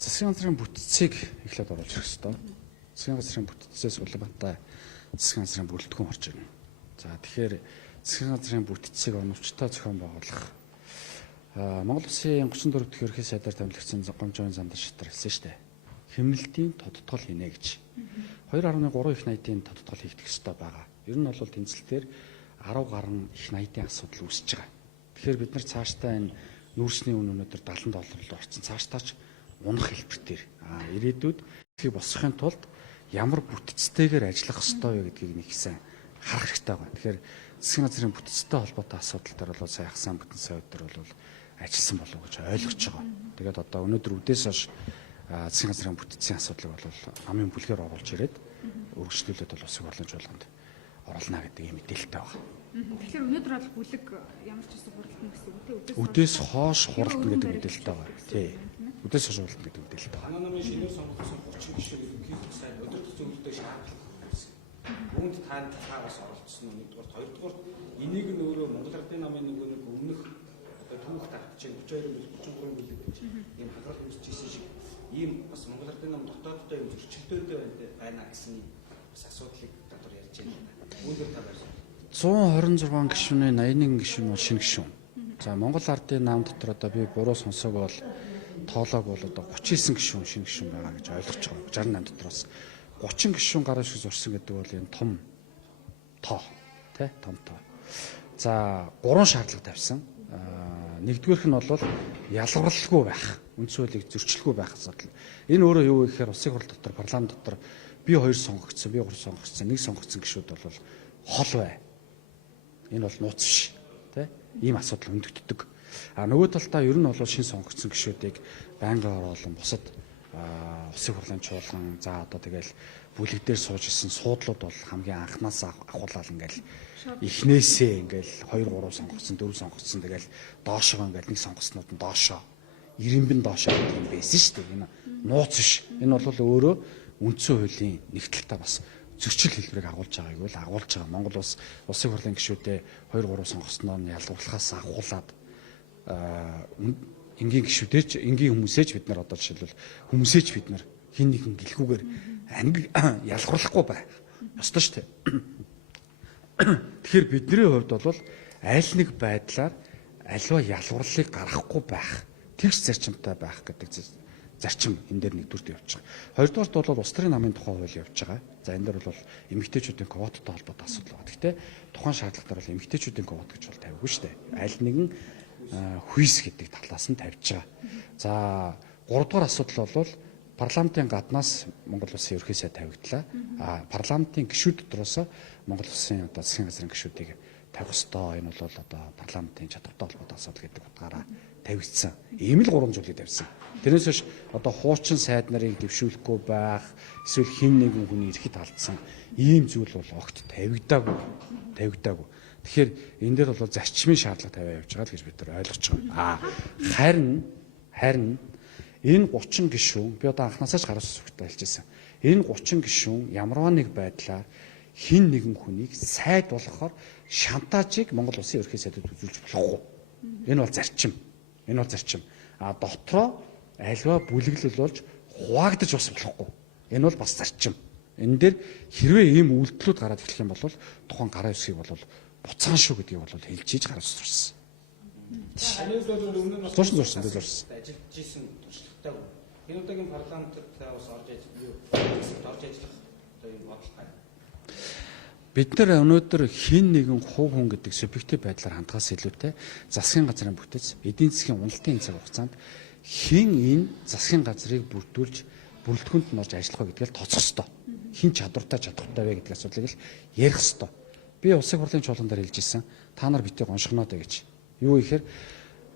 Засгийн газрын бүтцийг эхлээд оруулж ирэх ёстой. Засгийн газрын бүтцээс улбантай засгийн газрын бүрэлдэхүүн орж ирнэ. За тэгэхээр засгийн газрын бүтцийг оновчтой зохион байгуулах Монгол Улсын 34 дахь ерөнхий сайдаар томилогдсон гомжооны замдар шатар хэлсэн шүү дээ. Хэмнэлтийн тодтгол хийнэ гэж. 2.3 их найдын тодтгол хийгдэх ёстой байгаа. Ер нь бол тэнцэлтээр 10 гаруй их найдын асуудал үүсэж байгаа. Тэгэхээр бид нар цаашдаа энэ нүүрсний үн өнөөдөр $70 руу орсон. Цаашдаач унах хэлбэртээр ирээдүйд энийг босгохын тулд ямар бүтцтэйгээр ажиллах ёстой вэ гэдгийг нэг сайн харах хэрэгтэй байна. Тэгэхээр засгийн газрын бүтцтэй холбоотой асуудал дээр бол сая хасан бүтэн сайд дээр бол ажилласан болов уу гэж ойлгож байгаа. Тэгээд одоо өнөөдөр үдээс хойш засгийн газрын бүтцийн асуудлыг бол намын бүлгээр оруулж ирээд өргөжлүүлээд бол улсын хурлын чуулганд оруулна гэдэг ийм мэдээлэлтэй байна. Тэгэхээр өнөөдөр бол бүлэг ямар ч үсэн хуралдана гэсэн үг тийм үдээс хойш хуралдана гэдэг мэдээлэлтэй байна. Тий. Үдээс хойш хуралдана гэдэг мэдээлэлтэй байна. Манай намын шинээр сонгогдсон 30 гишүүн ерөнхийдөө сайн өдөрт зөвлөлтөд шаардлага байсан. Үүнд таагаас оролцсон нь нэгдүгээр, хоёрдугаар энийг нь өөрөө Монгол Ардын намын нэг өмнөх одоо түүх тагч 32 33 бүлэг гэж ийм хагарал үүсчихсэн шиг ийм бас Монгол Ардын нам дотооддоо юм зөрчилдөөтэй байна гэсэн бас асуудлыг дотор ярьж байна. Үүнээр та байна. 126 гишүүний 81 гишүүн бол шинэ гишүүн. За Монгол Ардын наам дотор одоо би буруу сонсог бол тоолоог бол одоо 39 гишүүн шинэ гишүүн байгаа гэж ойлгож байгаа. 68 дотроос 30 гишүүн гараа шиг зурсан гэдэг бол энэ том тоо тий том тоо. За 3 шаардлага тавьсан. Нэгдүгээрх нь бол ялгарлалгүй байх, үндс хуулийг зөрчилгүй байх асуудал. Энэ өөрөө юу вэ гэхээр улсын хурал дотор, парламент дотор би 2 сонгогдсон, би 3 сонгогдсон, 1 сонгогдсон гишүүд бол хол бай. Энэ бол нууц биш, тий? Ийм асуудал өндөгддөг. Нөгөө талдаа ер нь бол шин сонгогдсон гишүүдийг байнгын оруулан бусад улсын хурлын чуулган за одоо тэгэл бүлэг дээр сууж исэн суудлууд бол хамгийн анханаас ахуулаад ингээл эхнээсээ ингээл 2 3 сонгогдсон 4 сонгогдсон тэгэл доошоо ингээл нэг сонгогдснууд нь доошоо 90 доошоо гэдэг юм байсан шүү дээ. Энэ нууц биш. Энэ бол өөрөө үндсэн хуулийн нэгдэлтэй бас зөрчил хэлбэрийг агуулж байгааг бол агуулж байгаа. Монгол улсын хурлын гишүүдээ 2 3 сонгогдсноо нь ялгуулахаас ахуулаад энгийн гишүүдээч энгийн хүмүүсээч бид нар одоо жишээлбэл хүмүүсээч бид нар хин нэгэн гэлгүүгээр ялгарлахгүй байх ёстой шүү дээ. Тэгэхээр бидний хувьд бол аль нэг байдлаар альва ялгарлыг гаргахгүй байх тэгш зарчимтай байх гэдэг зарчим энэ дээр нэгдүгürt явж байгаа. Хоёрдугаарт бол улс төрийн намын тухай хууль явж байгаа. За энэ дээр бол эмэгтэйчүүдийн квоттой холбоотой асуудал байна. Гэхдээ тухайн шаардлагатаар бол эмэгтэйчүүдийн квот гэж бол тавигүй шүү дээ. Аль нэгэн хүйс гэдэг талаас нь тавьж байгаа. За 3 дугаар асуудал бол парламентын гаднаас Монгол Улсын ерөнхий сайд тавигдлаа. Парламентын гишүүд дотроос Монгол Улсын одоо засгийн газрын гишүүдийг тавих ёстой. Энэ бол одоо парламентын чадвартай холбоотой асуудал гэдэг утгаараа тавигдсан. Ийм л 3 зүйлийг тавьсан. Тэрнээс биш одоо хуучин сайд нарыг дэвшүүлэхгүй байх, эсвэл хэн нэгэн хүний эрхийг алдсан ийм зүйл бол огт тавигдаагүй. Тэгэхээр энэ дээр бол зарчмын шаардлага тавиа явж байгаа л гэж бид нар ойлгож байгаа. Харин энэ 30 гишүүн би одоо анхнаасаа ч гараас сүхтээ хэлжсэн. Энэ 30 гишүүн ямарваа нэг байдлаар хин нэгэн хүнийг сайд болгохоор шантажийг Монгол Улсын ерөнхий сайдад үзүүлж болохгүй. Энэ бол зарчим. Дотроо альва бүлэглэл болж хуваагдаж бас болохгүй. Энэ бол бас зарчим. Энэ дээр хэрвээ ийм үйлдэлүүд гараад эхлэх юм бол тухайн гараа үсгийг бол буцаан шүү гэдгийг бол хэлж ийж гараас зурсан. Танаас бол өмнө нь зурсан. ажиллаж исэн туршлагатай. Энэ удаагийн парламентд бас орж ажиллах одоо юм бодол байна. Бид нар өнөөдөр хэн нэгэн хувь хүн гэдэг субъектив байдлаар хандхаас илүүтэй засгийн газрын бүтэц эдийн засгийн уналтын цаг хугацаанд хэн энэ засгийн газрыг бүрэлдэхүүнд нь орж ажиллах вэ гэдгээл тооцох ёстой. Хэн чадвартай вэ гэдэг асуудлыг л ярих ёстой. Би улсын хурлын чуулган дээр хэлж ирсэн. Та нар битгий гоншгоноо дэ гэж. Юу ихээр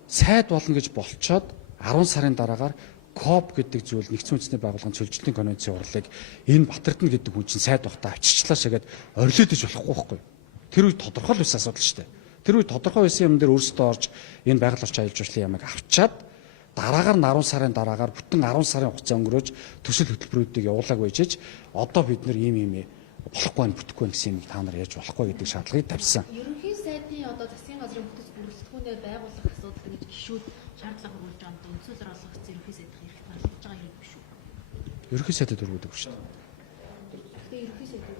сайд болно гэж болцоод 10 сарын дараагаар КОП гэдэг зүйл нэгдсэн үндэсний байгууллагын цөлжилтийн конвенцийн урлыг энэ Батэрдэн гэдэг хүн чинь сайд байхдаа авчирчлаа шигээд орилоодож болохгүй байхгүй. Тэр үед тодорхой л байсан асуудал шүү дээ. Тэр үед тодорхой байсан юм дээр өөрсдөө орж энэ байгаль орчин аялал жуулчлалын ямыг авчаад дараагаар нь 10 сарын дараагаар бүтэн 10 сарын хугацаа өнгөрөөж төсөл хөтөлбөрүүдийг явуулааг байжж одоо бид нар ийм болохгүй бүтэхгүй гэсэн юм та нар яаж болохгүй гэдэг шаардлагыг тавьсан. Ерөнхий сайдын одоо засгийн газрын бүтэц бүрэлдэхүүнээ байгуулах асуудал гэж гишүүд шаардлага өгүүлж байгаа үндсэлэр олгогдсон ерөнхий сайдын эрхт харилцаж байгаа юм Ерөнхий сайдад өргөдөг шүү дээ. Тэгээ ерөнхий сайд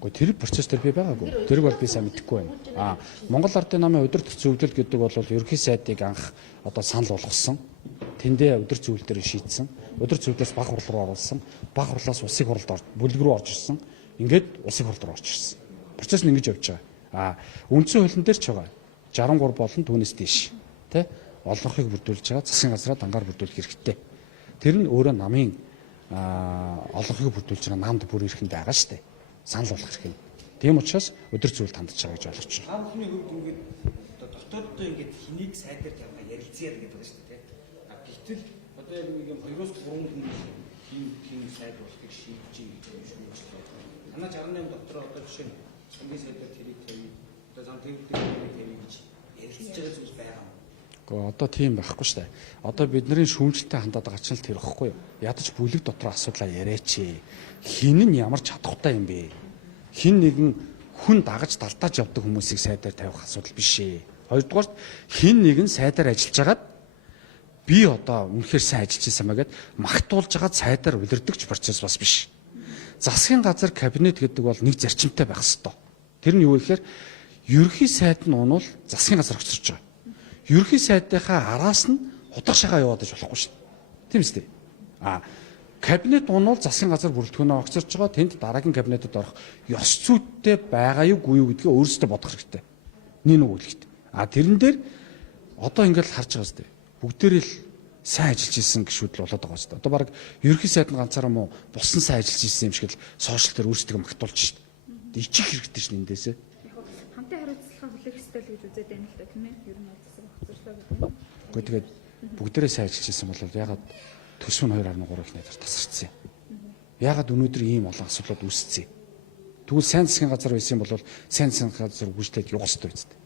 Гэхдээ тэр процесс дээр би байгаагүй. Тэрийг бол би сайн мэдэхгүй байна. Монгол Ардын намын удирдах зөвлөл гэдэг бол ерөнхий сайдыг анх одоо санал болгосон. Тэндээ удирдах зөвлөл дээр шийдсэн. Удирдах зөвлөлөөс баг хурал руу оруулсан. Баг хурлаас улсын хурлд бүлэг рүү орж ирсэн. Ингээд улсын хурлд руу орж ирсэн. Процесс нь ингэж явж байгаа. Үндсэн хуулийн дээр ч байгаа. 63 болон түүнээс дээш. Тэ? Олонхыг бүрдүүлж байгаа засгийн газраа дангаар бүрдүүлэх хэрэгтэй. Тэр нь өөрөө намын олонхыг бүрдүүлж байгаа намд бүр ирэхэн байгаа шүү дээ. Санал болгох хэрэг. Тийм учраас өдөр зүйл тандж байгаа гэж ойлгож байна. Та бүхний хувьд ингээд дотооддоо ингээд хэнийг сайд дээр тавьгаа ярилцъя гэдэг байна шүү дээ. Гэвтэл одоо яг нэг юм 2-3 хүн хин сайд болохыг шийдэж байгаа юм шиг байна. Манай 68 дотор одоо жишээ нь хамгийн сайд дээр тэрийг тавья. Одоо зам тэрийг тавья гэж ярилцж байгаа зүйл байгаа юм. Гэхдээ одоо тийм байхгүй шүү дээ. Одоо бидний шүүмжлэлтэй хандаад байгаа ч л тэр ихгүй юу? Ядаж бүлэг дотор асуудлаа яриач. Хин нь ямар чадхтай юм бэ? Хин нэгэн хүн дагаж далдааж явдаг хүмүүсийг сайдаар тавих асуудал биш ээ. Хоёрдугаар хин нэгэн сайдаар ажиллаж хагаад би одоо үнэхээр сайн ажиллаж байсан мэгээд магтуулж хагаад сайдаар улирдагч процесс бас биш. Засгийн газар кабинет гэдэг бол нэг зарчимтай байх ёстой. Тэр нь юу вэ гэхээр ерөнхий сайд нь унвал засгийн газар огцорч байгаа. Ерөнхий сайдынхаа араас нь хутгашаага яваад иж болохгүй шүү дээ. Тийм үстэй. Кабинет унвал засгийн газар бүрэлдэхүүнээ огцорч байгаа. Тэнд дараагийн кабинетод орох ёс зүйтэй байгаа юу гүй юу гэдгээ өөрсдөө бодох хэрэгтэй. Нэг үлгэрт. Тэрэн дээр одоо ингээд харж байгаа зү. Бүгдээрээ л сайн ажиллаж исэн гişүүд л болоод байгаа зү. Одоо баг ерөнхий сайд нь ганцаараа муу бусан сайн ажиллаж исэн юм шиг л сошиал дээр өөрсдөө магтуулж шүү дээ. Ичих хэрэгтэй шин эндээсээ. Хамтын хариуцлага хүлээх ёстой л гэж үзээд байна л да тийм ээ. Ер нь засаг огцорчлоо гэдэг юм. Гэхдээ тэгээд бүгдээрээ сайн ажиллаж исэн бол ягаад төсөв нь 2.3 их найдвар тасарчсан юм. Ягаад өнөөдөр ийм олон асуудлууд үүсцээ. Тэгвэл сайн засгийн газар байсан бол сайн засгийн газар үгүйжлээд явах хэрэгтэй үстэй.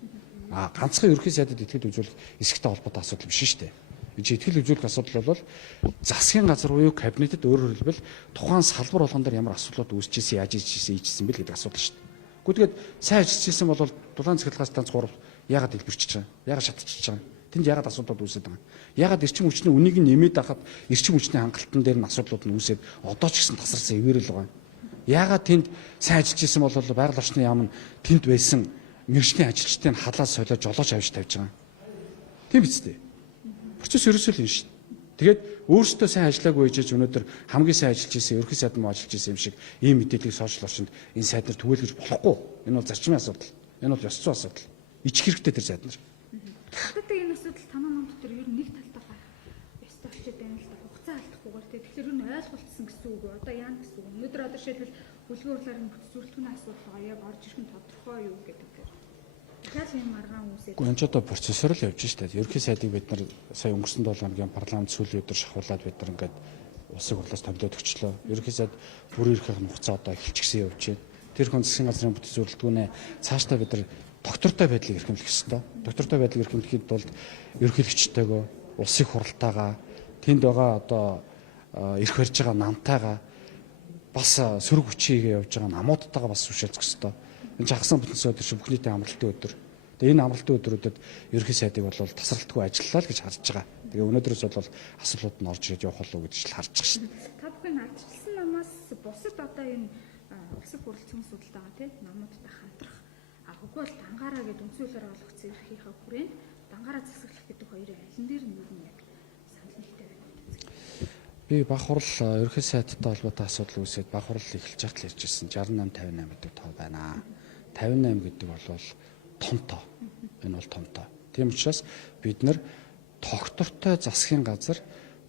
Ганцхан ерөнхий сайдад итгэл үзүүлэх эсэгтэй холбоотой асуудал биш шүү дээ. Итгэл үзүүлэх асуудал бол засгийн газар буюу кабинетэд өөрөөр хэлбэл тухайн салбар болгон дээр ямар асуудлууд үүсчихсэн, яаж ийжсэн бэл гэдэг асуудал шүү дээ. Гэхдээ тэгээд сайн ажиллаж исэн бол дулаан цэцэрлэгээс станц 3 ягаад дэлбэрчиж байгаа? Ягаад шатчихж байгаа? Тэнд ягаад асуудлууд үүсээд байгаа? Ягаад эрчим хүчний үнийг нэмээд ахад эрчим хүчний хангалтан дээр нь асуудлууд нь үүсээд одоо ч гэсэн тасарсан ивэрэл байгаа юм. Ягаад тэнд сайн ажиллаж исэн бол байгаль орчны яам нь тэнд байсан мэргэжлийн ажилчдыг халаад солиод жолооч авч тавьж байгаа юм. Тийм биз дээ. Процесс ерөөсөө л юм шүү дээ. Тэгээд өөрсдөө сайн ажиллаагүй гэж өнөөдөр хамгийн сайн ажиллаж исэн ерөнхий сайд муу ажиллаж исэн юм шиг ийм мэдээллийг сошиал орчинд энэ сайд нар түгээх гэж болохгүй. Энэ бол зарчмын асуудал. Энэ бол ёс зүйн асуудал. Ичих хэрэгтэй тэр сайд нар. Гэхдээ энэ асуудал танаа нам дотор ер нь нэг талтай гарах ёстой болчиход байна л да. Хугацаа алдахгүйгээр тэгэхээр ер нь ойлголцсон гэсэн үг. Одоо яана гэсэн үг. Өнөөдөр одоо жишээлбэл бүлгийн хурлаар нь бүтцүүлэлтүүний асуудал байгаа яг орж ирэх нь тодорхой юу гэдэг. Тэгэхээр юм маргаан үүсээд. Энд ч одоо процессор л явж штэ. Ерөнхий сайдыг бид нар сая өнгөрсөн 7 хоногийн парламент сүүлийн өдөр шахуулаад бид нар ингээд улсын хурлаас томилоод өгчлөө. Ерөнхий сайд бүр ирэхин хугацаа одоо эхэлчихсэн явж байна. Тэр хүн засгийн газрын бүтцүүлэлтүүнээ цаашдаа бид нар доктортой байдлыг эрхэмлэх ёстой. Доктортой байдлыг эрхэмлэхэд тулд ерөнхийлөгчтэйгөө улсын хуралтайгаа тэнд байгаа одоо ирэх барьж байгаа намтайгаа бас сөрөг хүчигээ явж байгаа намуудтайгаа бас зөвшөөрлөх ёстой. Энэ хагасан бүтэнсэн өдөр шиг бүх нийтийн амралтын өдөр. Тэгээ энэ амралтын өдрүүдэд ерөнхий сайдыг бол тасралтгүй ажиллаа л гэж харж байгаа. Тэгээ өнөөдрөөс бол асуудлууд нь орж ирээд явах болов уу гэж л харж байгаа шин. Та бүхэн ардчилсан намаас бусад одоо энэ улсын хурал цөм судалтайгаа тийм намуудтай хамтрах үгүй бол дангаараа гэдэг үндсүүлээр олгогдсон эрхийнхээ хүрээнд дангаараа засаглах гэдэг хоёрын алин дээр нь юу яг санал нэгтэй байна үү? Би баг хурал ерөнхий сайдтай холбоотой асуудал үүсээд баг хурал эхэлж хат л ярьж ирсэн 68 58 гэдэг тоо байна. 58 гэдэг бол том тоо. Энэ бол том тоо. Тийм учраас бид нар тогтвортой засгийн газар,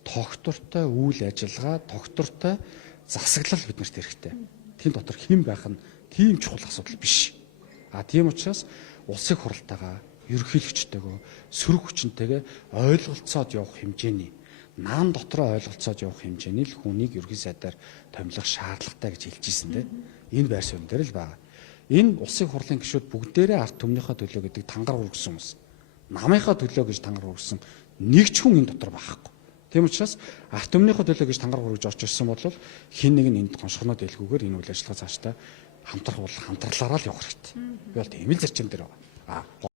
тогтвортой үйл ажиллагаа, тогтвортой засаглал биднэрт хэрэгтэй. Тэн дотор хэн байх нь тийм чухал асуудал биш. Тийм учраас улсын хуралтайгаа, ерөнхийлөгчтэйгөө, сөрөг хүчнтэйгээ ойлголцоод явах хэмжээний наан дотроо ойлголцоод явах хэмжээний л хүнийг ерөнхий сайдаар томилох шаардлагатай гэж хэлж ирсэн дээ. Энэ байр суурь дээр л байгаа. Энэ улсын хурлын гишүүд бүгдээрээ ард түмнийхээ төлөө гэдэг тангар хүргэсэн хүмүүс. Намынхаа төлөө гэж тангар хүргэсэн нэг ч хүн энэ дотор байхгүй. Тийм учраас ард түмнийхээ төлөө гэж тангар хүргэж орж ирсэн бол хин нэг нь энд гоншгоноо дэлгүүгээр энэ үйл ажиллагаа цаашдаа хамтрах бол хамтралаараа л явах хэрэгтэй. Би бол тийм л зарчим дээр байгаа.